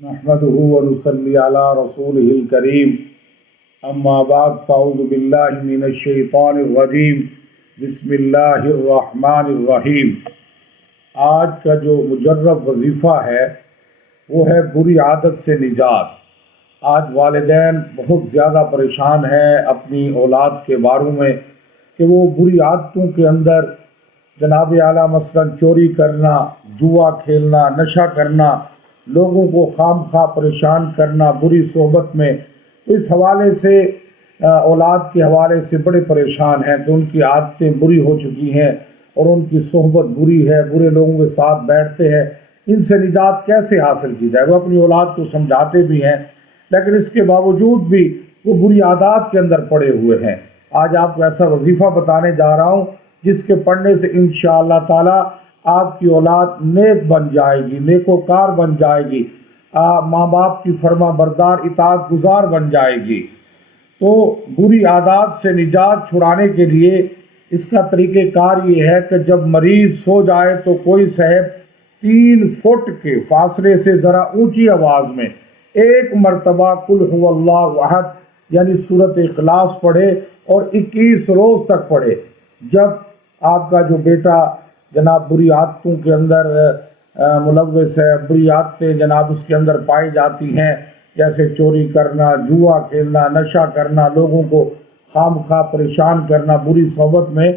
نحمده ونصلي على رسوله الكريم اما بعد فاعوذ باللہ من الشیطان الرجیم بسم اللہ الرحمن الرحیم۔ آج کا جو مجرب وظیفہ ہے وہ ہے بری عادت سے نجات۔ آج والدین بہت زیادہ پریشان ہیں اپنی اولاد کے بارے میں کہ وہ بری عادتوں کے اندر جناب اعلیٰ مثلاً چوری کرنا، جوا کھیلنا، نشہ کرنا، لوگوں کو خام خواہ پریشان کرنا بری صحبت میں۔ اس حوالے سے اولاد کے حوالے سے بڑے پریشان ہیں کہ ان کی عادتیں بری ہو چکی ہیں اور ان کی صحبت بری ہے، برے لوگوں کے ساتھ بیٹھتے ہیں۔ ان سے نجات کیسے حاصل کی جائے؟ وہ اپنی اولاد کو سمجھاتے بھی ہیں لیکن اس کے باوجود بھی وہ بری عادات کے اندر پڑے ہوئے ہیں۔ آج آپ کو ایسا وظیفہ بتانے جا رہا ہوں جس کے پڑھنے سے انشاءاللہ تعالی آپ کی اولاد نیک بن جائے گی، نیکوکار بن جائے گی، ماں باپ کی فرما بردار اطاعت گزار بن جائے گی۔ تو بری عادات سے نجات چھڑانے کے لیے اس کا طریقہ کار یہ ہے کہ جب مریض سو جائے تو کوئی صاحب 3 فٹ کے فاصلے سے ذرا اونچی آواز میں 1 مرتبہ قل هو اللہ احد یعنی سورۃ اخلاص پڑھے اور 21 روز تک پڑھے۔ جب آپ کا جو بیٹا جناب بری عادتوں کے اندر ملوث ہے، بری عادتیں جناب اس کے اندر پائی جاتی ہیں، جیسے چوری کرنا، جوا کھیلنا، نشہ کرنا، لوگوں کو خام خواہ پریشان کرنا بری صحبت میں،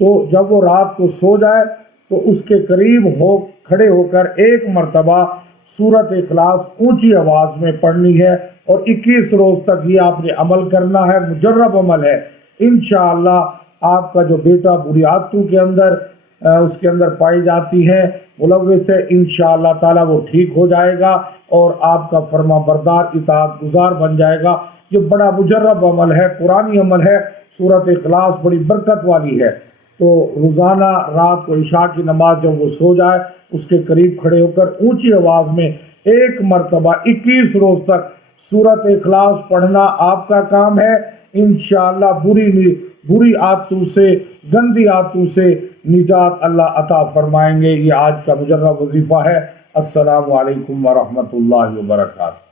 تو جب وہ رات کو سو جائے تو اس کے قریب کھڑے ہو کر 1 مرتبہ سورۃ اخلاص اونچی آواز میں پڑھنی ہے اور 21 روز تک یہ آپ نے عمل کرنا ہے۔ مجرب عمل ہے۔ انشاءاللہ آپ کا جو بیٹا بری عادتوں کے اندر اس کے اندر پائی جاتی ہیں ملوث ہے، انشاءاللہ تعالی وہ ٹھیک ہو جائے گا اور آپ کا فرما بردار اطاعت گزار بن جائے گا۔ یہ بڑا مجرب عمل ہے، قرآنی عمل ہے۔ سورۃ اخلاص بڑی برکت والی ہے، تو روزانہ رات کو عشاء کی نماز جب وہ سو جائے اس کے قریب کھڑے ہو کر اونچی آواز میں 1 مرتبہ 21 روز تک سورۃ اخلاص پڑھنا آپ کا کام ہے۔ انشاءاللہ بری عادتوں سے، گندی عادتوں سے نجات اللہ عطا فرمائیں گے۔ یہ آج کا مجرب وظیفہ ہے۔ السلام علیکم ورحمۃ اللہ وبرکاتہ۔